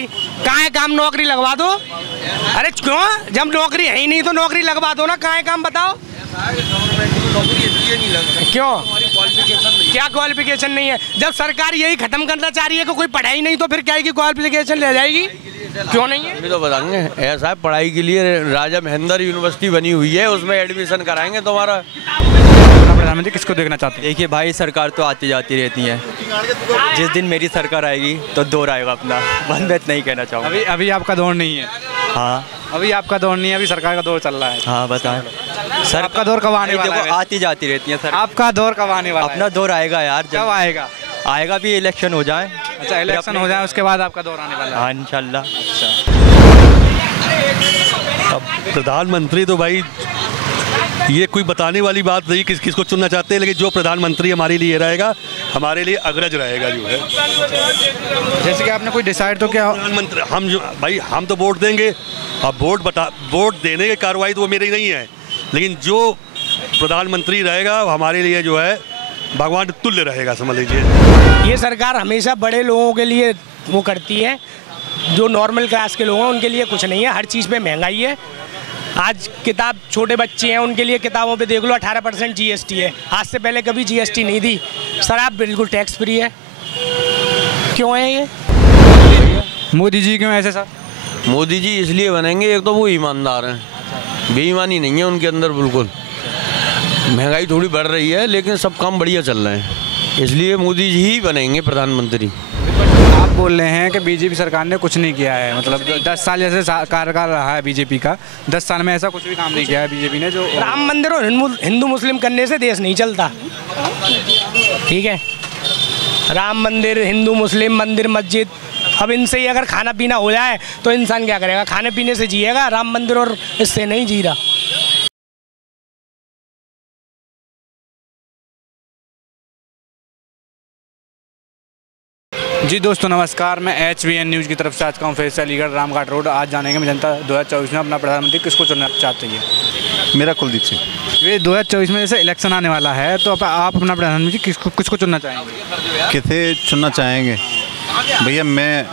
कहाँ है काम? नौकरी लगवा दो। अरे क्यों? जब नौकरी है ही नहीं तो नौकरी लगवा दो ना। कहाँ है काम बताओ? नौकरी इसलिए नहीं लग रही। क्यों? हमारी क्वालिफिकेशन नहीं है। क्या क्वालिफिकेशन नहीं है? जब सरकार यही खत्म करना चाह रही है कि कोई पढ़ाई नहीं तो फिर क्या है कि क्वालिफिकेशन ले जाएगी? क्यों नहीं है? अभी तो बताएंगे ऐसा है, पढ़ाई के लिए राजा महेंद्र यूनिवर्सिटी बनी हुई है, उसमें एडमिशन कराएंगे तुम्हारा। प्रधानमंत्री किसको देखना चाहते हैं? देखिए भाई, सरकार तो आती जाती रहती है। जिस दिन मेरी सरकार आएगी तो दौर आएगा अपना। बंद बैत नहीं कहना चाहूँगा। अभी आपका दौर नहीं है। हाँ, अभी आपका दौर नहीं है, अभी सरकार का दौर चल रहा है। हाँ बताएं सर, आपका दौर कब आने वाला है? देखो आती जाती रहती है सर। आपका दौर कब आने वाला है? अपना दौर आएगा यार। कब आएगा? आएगा भी, इलेक्शन हो जाए। अच्छा, इलेक्शन हो जाए उसके बाद आपका दौर आने वाला है। हाँ इंशाल्लाह। अब प्रधानमंत्री तो भाई ये कोई बताने वाली बात नहीं किसको चुनना चाहते हैं, लेकिन जो प्रधानमंत्री हमारे लिए रहेगा, हमारे लिए अग्रज रहेगा जो है। जैसे कि आपने कोई डिसाइड तो क्या? प्रधानमंत्री हम तो वोट देंगे। अब वोट देने की कार्रवाई तो वो मेरी नहीं है, लेकिन जो प्रधानमंत्री रहेगा हमारे लिए जो है भगवान तुल्य रहेगा, समझ लीजिए। ये सरकार हमेशा बड़े लोगों के लिए वो करती है, जो नॉर्मल क्लास के लोग हैं उनके लिए कुछ नहीं है। हर चीज़ पे महंगाई है। आज किताब, छोटे बच्चे हैं उनके लिए किताबों पे देख लो 18% GST है। आज से पहले कभी GST नहीं थी। शराब बिल्कुल टैक्स फ्री है। क्यों है ये? मोदी जी क्यों ऐसे सर? मोदी जी इसलिए बनेंगे, एक तो वो ईमानदार हैं, बेईमानी नहीं है उनके अंदर बिल्कुल। महंगाई थोड़ी बढ़ रही है लेकिन सब काम बढ़िया चल रहे हैं, इसलिए मोदी जी ही बनेंगे प्रधानमंत्री। आप बोल रहे हैं कि बीजेपी सरकार ने कुछ नहीं किया है, मतलब 10 साल जैसे कार्यकाल रहा है बीजेपी का, 10 साल में ऐसा कुछ भी काम नहीं किया है बीजेपी ने। जो राम मंदिर और हिंदू मुस्लिम करने से देश नहीं चलता, ठीक है? राम मंदिर, हिंदू मुस्लिम मंदिर, मस्जिद, अब इनसे ही अगर खाना पीना हो जाए तो इंसान क्या करेगा? खाने पीने से जिएगा। राम मंदिर और इससे नहीं जी रहा। जी दोस्तों नमस्कार, मैं HVN न्यूज़ की तरफ से आज का हूँ फैसल अलीगढ़ रामघाट रोड। आज जानेंगे मैं जनता 2024 में अपना प्रधानमंत्री किसको चुनना चाहती है। मेरा कुलदीप सिंह। ये 2024 में जैसे इलेक्शन आने वाला है तो आप अपना प्रधानमंत्री किसको चुनना चाहेंगे? किसे चुनना चाहेंगे? भैया मैं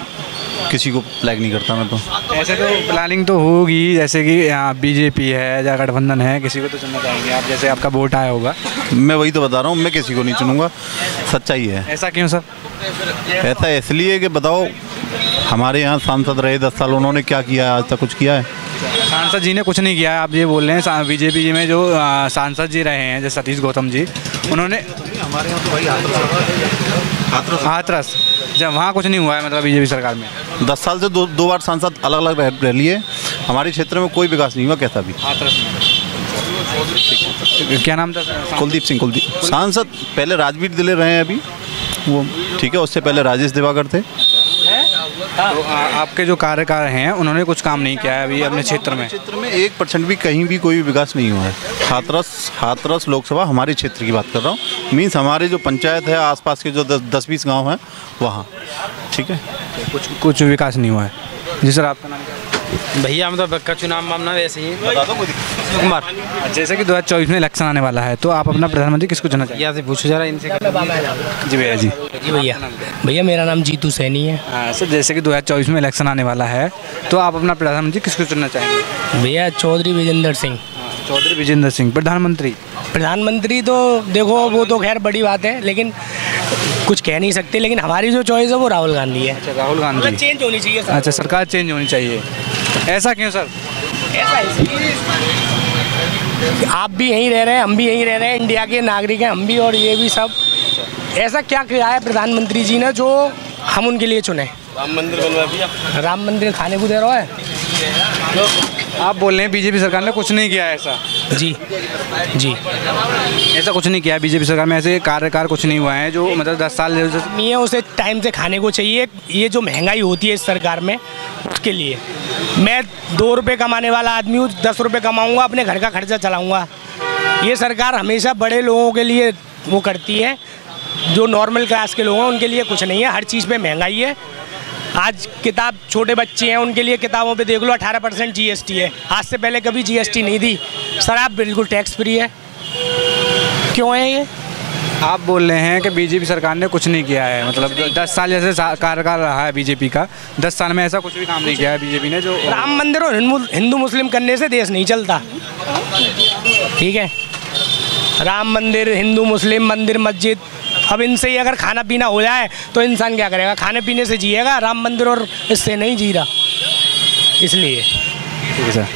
किसी को प्लान नहीं करता। मैं तो ऐसे तो प्लानिंग तो होगी, जैसे कि बीजेपी है या गठबंधन है, किसी को तो चुनना चाहेंगे आप, जैसे आपका वोट आया होगा। मैं वही तो बता रहा हूँ, मैं किसी को नहीं चुनूंगा। सच्चाई है। ऐसा क्यों सर? ऐसा इसलिए कि बताओ, हमारे यहाँ सांसद रहे 10 साल, उन्होंने क्या किया है? आज तक कुछ किया है? सांसद जी ने कुछ नहीं किया है, आप ये बोल रहे हैं। बीजेपी जी में जो सांसद जी रहे हैं, जैसे सतीश गौतम जी, उन्होंने हमारे यहाँ तो भाई हाथरस, जब वहाँ कुछ नहीं हुआ है मतलब बीजेपी सरकार में 10 साल से दो बार सांसद अलग अलग रह लिए। हमारे क्षेत्र में कोई विकास नहीं हुआ कैसा भी। हाथरस में क्या नाम था? कुलदीप सिंह। कुलदीप सांसद पहले राजवीर दिले रहे हैं अभी वो, ठीक है। उससे पहले राजेश दिवाकर थे। तो आपके जो कार्यकाल हैं उन्होंने कुछ काम नहीं किया है अभी अपने क्षेत्र में? 1% भी कहीं भी कोई विकास नहीं हुआ है। हाथरस लोकसभा हमारे क्षेत्र की बात कर रहा हूँ, मीन्स हमारे जो पंचायत है, आसपास के जो 10-20 गांव हैं वहाँ, ठीक है। कुछ विकास नहीं हुआ है। जी सर, आपका नाम क्या है? भैया हम तो बक्का चुनाव मामला वैसे ही बता दो कुमार। जैसे कि 2024 में इलेक्शन आने वाला है तो आप अपना प्रधानमंत्री किसको चुनना चाहिए? यहाँ से पूछो जरा इनसे। जी भैया। जी भैया मेरा नाम जीतू सैनी है। हाँ सर, जैसे कि 2024 में इलेक्शन आने वाला है तो आप अपना प्रधानमंत्री किसको चुनना चाहेंगे? भैया चौधरी विजेंद्र सिंह। चौधरी विजेंद्र सिंह प्रधानमंत्री तो देखो वो तो खैर बड़ी बात है, लेकिन कुछ कह नहीं सकते। लेकिन हमारी जो चॉइस है वो राहुल गांधी है। अच्छा, राहुल गांधी चेंज होनी चाहिए सर। अच्छा, सरकार चेंज होनी चाहिए। ऐसा क्यों सर? ऐसा इसलिए आप भी यहीं रह रहे हैं, हम भी यहीं रह रहे हैं, इंडिया के नागरिक हैं हम भी, और ये भी सब। ऐसा क्या किया है प्रधानमंत्री जी ने जो हम उनके लिए चुने? राम मंदिर बनवा दिया। राम मंदिर खाने को दे रहा है। आप बोल रहे हैं बीजेपी सरकार ने कुछ नहीं किया है ऐसा? जी जी, ऐसा कुछ नहीं किया है बीजेपी सरकार में, ऐसे कार्यकाल कुछ नहीं हुआ है जो मतलब 10 साल नहीं है। उसे टाइम से खाने को चाहिए। ये जो महंगाई होती है इस सरकार में, उसके लिए मैं 2 रुपये कमाने वाला आदमी हूँ, 10 रुपये कमाऊँगा, अपने घर का खर्चा चलाऊँगा। ये सरकार हमेशा बड़े लोगों के लिए वो करती है, जो नॉर्मल क्लास के लोग हैं उनके लिए कुछ नहीं है। हर चीज़ पे महंगाई है। आज किताब, छोटे बच्चे हैं उनके लिए किताबों पे देख लो 18% GST है। आज से पहले कभी GST नहीं थी। शराब बिल्कुल टैक्स फ्री है। क्यों है ये? आप बोल रहे हैं कि बीजेपी सरकार ने कुछ नहीं किया है, मतलब 10 साल जैसे कार्यकाल रहा है बीजेपी का, 10 साल में ऐसा कुछ भी काम नहीं किया है बीजेपी ने। जो राम मंदिर और हिंदू मुस्लिम करने से देश नहीं चलता, ठीक है। राम मंदिर, हिंदू मुस्लिम मंदिर, मस्जिद, अब इनसे ही अगर खाना पीना हो जाए तो इंसान क्या करेगा? खाने पीने से जिएगा, राम मंदिर और इससे नहीं जी रहा, इसलिए। ठीक है सर।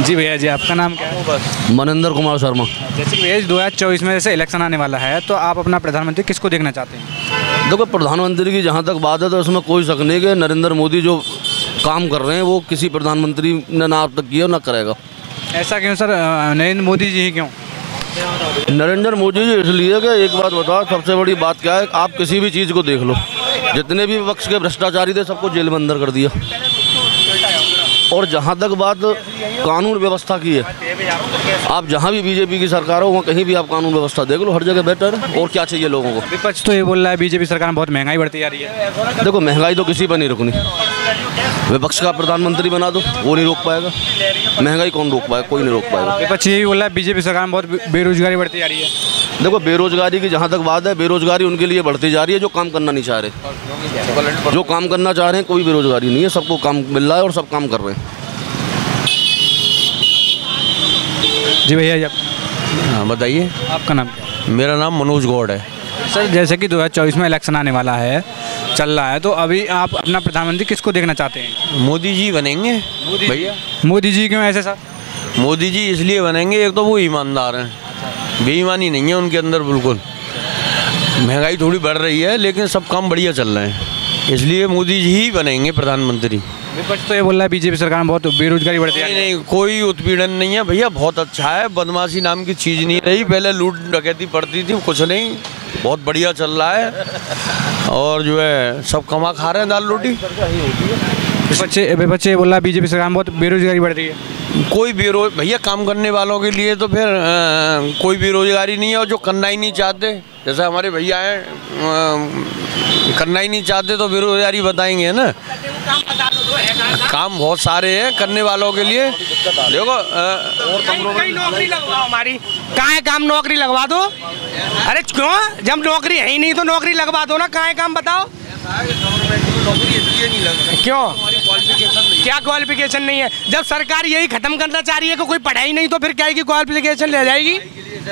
जी भैया जी, आपका नाम क्या है? मनिंदर कुमार शर्मा। जैसे कि भैया 2024 में जैसे इलेक्शन आने वाला है, तो आप अपना प्रधानमंत्री किसको देखना चाहते हैं? देखो, प्रधानमंत्री की जहाँ तक बात है तो उसमें कोई शक नहीं कि नरेंद्र मोदी जो काम कर रहे हैं वो किसी प्रधानमंत्री ने ना अब तक किया ना करेगा। ऐसा क्यों सर? नरेंद्र मोदी जी ही क्यों? नरेंद्र मोदी जी इसलिए कि एक बात बताओ, सबसे बड़ी बात क्या है, आप किसी भी चीज़ को देख लो, जितने भी विपक्ष के भ्रष्टाचारी थे सबको जेल में अंदर कर दिया। और जहाँ तक बात कानून व्यवस्था की है, आप जहाँ भी बीजेपी की सरकार हो वहाँ कहीं भी आप कानून व्यवस्था देख लो, हर जगह बेटर है। और क्या चाहिए लोगों को? विपक्ष तो ये बोल रहा है बीजेपी सरकार में बहुत महंगाई बढ़ती जा रही है। देखो, महंगाई तो किसी पर नहीं रुकनी, विपक्ष का प्रधानमंत्री बना दो, वो नहीं रोक पाएगा। महंगाई कौन रोक पाएगा? कोई नहीं रोक पाएगा। विपक्ष यही बोल रहा है बीजेपी सरकार में बहुत बेरोजगारी बढ़ती जा रही है। देखो, बेरोजगारी की जहाँ तक बात है, बेरोजगारी उनके लिए बढ़ती जा रही है जो काम करना नहीं चाह रहे। जो काम करना चाह रहे हैं कोई बेरोजगारी नहीं है, सबको काम मिल रहा है और सब काम कर रहे हैं। जी भैया, हाँ बताइए। आपका नाम क्या है? मेरा नाम मनोज गौड़ है। सर, जैसे कि 2024 में इलेक्शन आने वाला है, चल रहा है, तो अभी आप अपना प्रधानमंत्री किसको देखना चाहते हैं? मोदी जी बनेंगे भैया। मोदी जी क्यों ऐसे सर? मोदी जी इसलिए बनेंगे, एक तो वो ईमानदार हैं, बेईमानी नहीं है उनके अंदर बिल्कुल। महंगाई थोड़ी बढ़ रही है लेकिन सब काम बढ़िया चल रहे हैं, इसलिए मोदी जी ही बनेंगे प्रधानमंत्री। विपक्ष तो ये बोल रहा है बीजेपी सरकार में बहुत बेरोजगारी बढ़ती है। नहीं, कोई उत्पीड़न नहीं है भैया, बहुत अच्छा है। बदमाशी नाम की चीज़ नहीं रही, पहले लूट डकैती पड़ती थी, कुछ नहीं, बहुत बढ़िया चल रहा है। और जो है सब कमा खा रहे हैं दाल रोटी। विपक्ष ये बोल रहा है बीजेपी सरकार में बहुत बेरोजगारी बढ़ रही है। कोई भैया काम करने वालों के लिए तो फिर कोई बेरोजगारी नहीं है। और जो करना ही नहीं चाहते, जैसे हमारे भैया हैं, करना ही नहीं चाहते तो बेरोजगारी बताएंगे ना। काम बहुत सारे हैं करने वालों के लिए। देखो, कहीं नौकरी लगवाओ हमारी, कहाँ है काम? नौकरी लगवा दो। अरे क्यों? जब नौकरी है ही नहीं तो नौकरी लगवा दो ना। कहाँ है काम बताओ? क्यों? क्या क्वालिफिकेशन नहीं है? जब सरकार यही खत्म करना चाह रही है कि कोई पढ़ाई नहीं, तो फिर क्या है कि क्वालिफिकेशन ले जाएगी?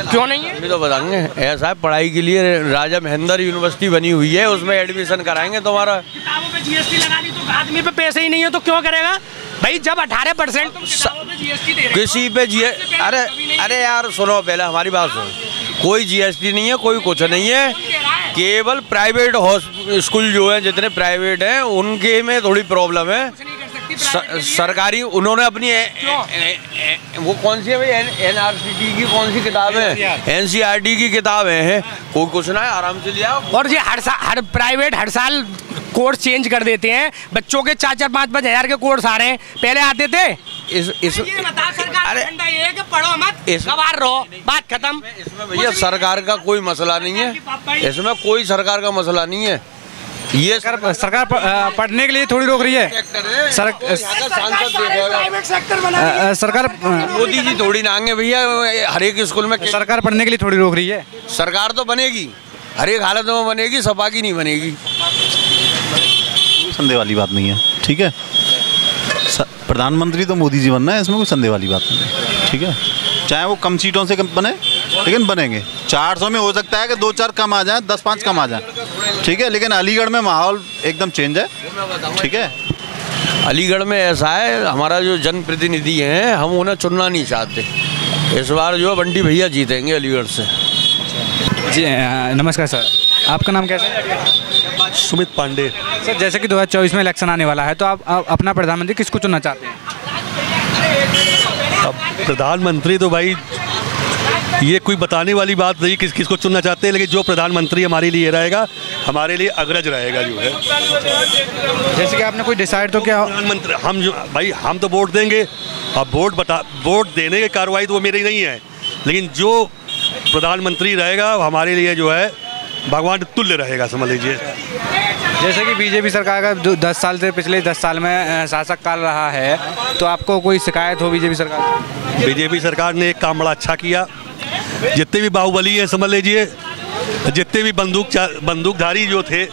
क्यों नहीं है? अभी तो बताएंगे। ऐसा है, पढ़ाई के लिए राजा महेंद्र यूनिवर्सिटी बनी हुई है, उसमें एडमिशन कराएंगे तुम्हारा। किताबों पे जीएसटी लगा दी तो आदमी पे पैसे ही नहीं है तो क्यों करेगा भाई? जब 18% किसी पे अरे यार सुनो, पहले हमारी बात सुनो। कोई जीएसटी नहीं है, कोई कुछ नहीं है, केवल प्राइवेट स्कूल जो है, जितने प्राइवेट हैं उनके में थोड़ी प्रॉब्लम है। सरकारी उन्होंने अपनी वो कौन सी है भाई, एनआरसीटी की कौन सी किताब है, एनसीईआरटी की किताबें हैं, कोई कुछ ना है, आराम से लिया। और ये हर प्राइवेट हर साल कोर्स चेंज कर देते हैं। बच्चों के 4-4, 5-5 हज़ार के कोर्स आ रहे हैं, पहले आते थे। ये बता सरकार ये कि पढ़ो मत, गवार रहो, बात खत्म। इसमें भैया सरकार का कोई मसला नहीं है, इसमें कोई सरकार का मसला नहीं है। ये सरकार पढ़ने के लिए थोड़ी रोक रही है। सरकार मोदी जी थोड़ी ना आएंगे भैया हर एक स्कूल में। सरकार पढ़ने के लिए थोड़ी रोक रही है। सरकार तो बनेगी, हर एक हालत में बनेगी, सपा की नहीं बनेगी। संदेह वाली बात नहीं है, ठीक है। प्रधानमंत्री तो मोदी जी बनना है, इसमें कोई संदेह वाली बात नहीं है, ठीक है। चाहे वो कम सीटों से बने, लेकिन बनेंगे। 400 में हो सकता है कि 2-4 कम आ जाएं, 10-5 कम आ जाएं, ठीक है। लेकिन अलीगढ़ में माहौल एकदम चेंज है, ठीक है। अलीगढ़ में ऐसा है, हमारा जो जनप्रतिनिधि हैं हम उन्हें चुनना नहीं चाहते। इस बार जो बंटी भैया जीतेंगे अलीगढ़ से। जी नमस्कार सर, आपका नाम कैसा है? सुमित पांडे। सर, जैसे कि 2024 में इलेक्शन आने वाला है, तो आप अपना प्रधानमंत्री किसको चुनना चाहते हैं? अब प्रधानमंत्री तो भाई ये कोई बताने वाली बात नहीं किसको चुनना चाहते हैं, लेकिन जो प्रधानमंत्री हमारे लिए रहेगा, हमारे लिए अग्रज रहेगा जो है। जैसे कि आपने कोई डिसाइड तो क्या? प्रधानमंत्री हम तो वोट देंगे। अब वोट देने की कार्रवाई तो वो मेरी नहीं है, लेकिन जो प्रधानमंत्री रहेगा हमारे लिए जो है भगवान तुल्य रहेगा, समझ लीजिए। जैसे कि बीजेपी सरकार का 10 साल से पिछले 10 साल में शासक काल रहा है, तो आपको कोई शिकायत हो बीजेपी सरकार से? बीजेपी सरकार ने एक काम बड़ा अच्छा किया। जितने भी बाहुबली हैं समझ लीजिए, जितने भी बंदूकधारी जो थे,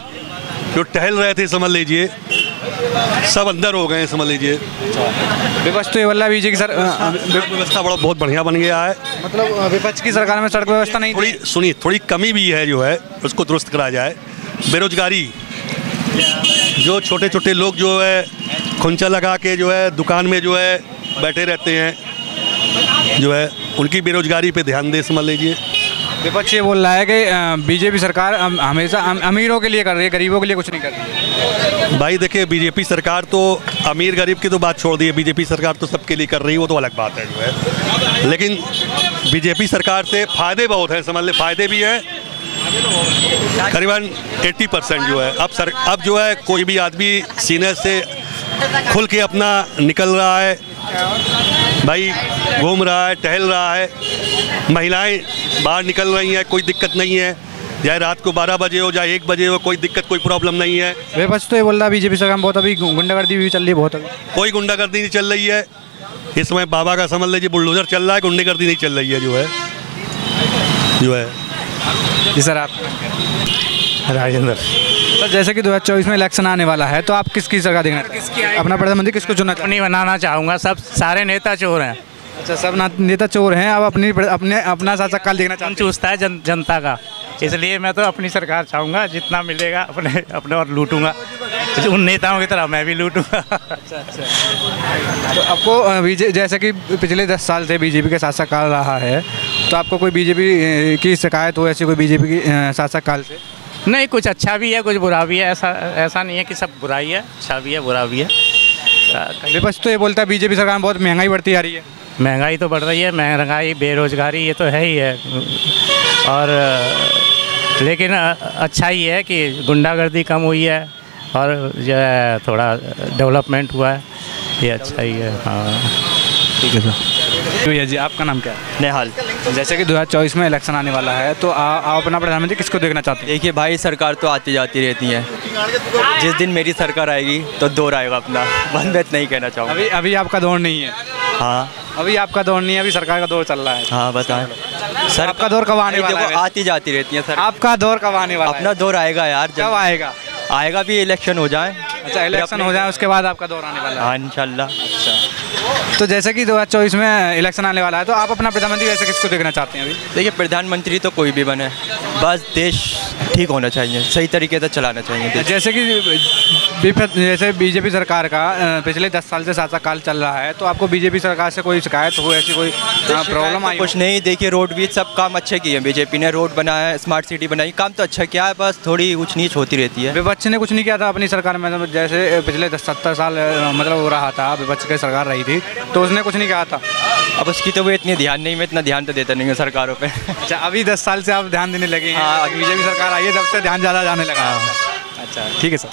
जो टहल रहे थे समझ लीजिए, सब अंदर हो गए समझ लीजिए। विपक्ष तो ये बोल रहा है बीजेपी व्यवस्था बहुत बढ़िया बन गया है। मतलब विपक्ष की सरकार में सड़क व्यवस्था नहीं थोड़ी सुनिए, थोड़ी कमी भी है जो है उसको दुरुस्त करा जाए। बेरोजगारी, जो छोटे छोटे लोग जो है खुंचा लगा के जो है दुकान में जो है बैठे रहते हैं, जो है उनकी बेरोजगारी पे ध्यान दे समझ लीजिए। विपक्ष ये बोल रहा है कि बीजेपी सरकार हमेशा अमीरों के लिए कर रही है, गरीबों के लिए कुछ नहीं कर रही है। भाई देखिए, बीजेपी सरकार तो अमीर गरीब की तो बात छोड़ दी है, बीजेपी सरकार तो सबके लिए कर रही है, वो तो अलग बात है जो है। लेकिन बीजेपी सरकार से फ़ायदे बहुत हैं समझ ले, फ़ायदे भी हैं करीबन 80% जो है। अब जो है कोई भी आदमी सीने से खुल के अपना निकल रहा है, भाई घूम रहा है, टहल रहा है, महिलाएं बाहर निकल रही हैं, कोई दिक्कत नहीं है। चाहे रात को 12 बजे हो, चाहे 1 बजे हो, कोई दिक्कत कोई प्रॉब्लम नहीं है। विपक्ष तो ये बोल रहा है बीजेपी सरकार में बहुत अभी गुंडागर्दी भी चल रही है, बहुत अभी। कोई गुंडागर्दी नहीं चल रही है इस समय। बाबा का समझ लीजिए बुलडोजर चल रहा है, गुंडागर्दी नहीं चल रही है जो है। जी सर, आप? राजेंद्र। सर, जैसे कि 2024 में इलेक्शन आने वाला है, तो आप किसकी सरकार देखना चाहते हैं? अपना प्रधानमंत्री किसको चुनना चाहते हैं? नहीं बनाना चाहूँगा, सब सारे नेता चोर हैं। अच्छा, सब नेता चोर हैं, अब अपना शासक काल देखना चाहते हैं? चूसता है जनता का, इसलिए मैं तो अपनी सरकार चाहूँगा, जितना मिलेगा अपने और लूटूंगा, उन नेताओं की तरह मैं भी लूटूंगा। अच्छा। तो आपको जैसे कि पिछले 10 साल से बीजेपी का शासक काल रहा है, तो आपको कोई बीजेपी की शिकायत हो ऐसी कोई बीजेपी की शासक काल से? नहीं, कुछ अच्छा भी है, कुछ बुरा भी है। ऐसा नहीं है कि सब बुराई है, अच्छा भी है, बुरा भी है। विपक्ष तो ये बोलता है बीजेपी सरकार में बहुत महंगाई बढ़ती जा रही है। महंगाई तो बढ़ रही है, महंगाई बेरोजगारी ये तो है ही है, और लेकिन अच्छा ही है कि गुंडागर्दी कम हुई है और जो है थोड़ा डेवलपमेंट हुआ है, ये अच्छा ही है। हाँ, ठीक है सर। भैया जी, आपका नाम क्या है? नेहाल। जैसे कि 2024 में इलेक्शन आने वाला है, तो आप अपना प्रधानमंत्री किसको देखना चाहते हैं? देखिए भाई, सरकार तो आती जाती रहती है। जिस दिन मेरी सरकार आएगी तो दौर आएगा अपना, बंद नहीं कहना चाहूँगा। अभी आपका दौर नहीं है? हाँ, अभी आपका दौर नहीं है, अभी सरकार का दौर चल रहा है। हाँ बताएं सर, आपका दौर कब आने वाला है? आती जाती रहती है सर। आपका दौर कब आने वाला है? अपना दौर आएगा यार। कब आएगा? आएगा भी, इलेक्शन हो जाए। अच्छा, इलेक्शन हो जाए उसके बाद आपका दौर आने वाला है? हाँ इंशाल्लाह। अच्छा, तो जैसे कि 2024 में इलेक्शन आने वाला है, तो आप अपना प्रधानमंत्री वैसे किसको देखना चाहते हैं? अभी देखिए, प्रधानमंत्री तो कोई भी बने, बस देश ठीक होना चाहिए, सही तरीके से चलाना चाहिए देश। जैसे बीजेपी सरकार का पिछले 10 साल से शासक काल चल रहा है, तो आपको बीजेपी सरकार से कोई शिकायत हो, ऐसी कोई प्रॉब्लम आई? कुछ नहीं, देखिए रोड भी सब काम अच्छे किए हैं बीजेपी ने, रोड बनाया है, स्मार्ट सिटी बनाई, काम तो अच्छा किया है, बस थोड़ी ऊंच नीच होती रहती है। विपक्ष ने कुछ नहीं किया था अपनी सरकार में? जैसे पिछले 70 साल मतलब हो रहा था, विपक्ष की सरकार रही थी, तो उसने कुछ नहीं कहा था? अब उसकी तो वो इतनी ध्यान नहीं, मैं इतना ध्यान तो देता नहीं हूँ सरकारों पे। अच्छा, अभी 10 साल से आप ध्यान देने लगे हैं? हाँ, बीजेपी सरकार आई है जब से ध्यान ज़्यादा जाने लगा। अच्छा, ठीक है सर।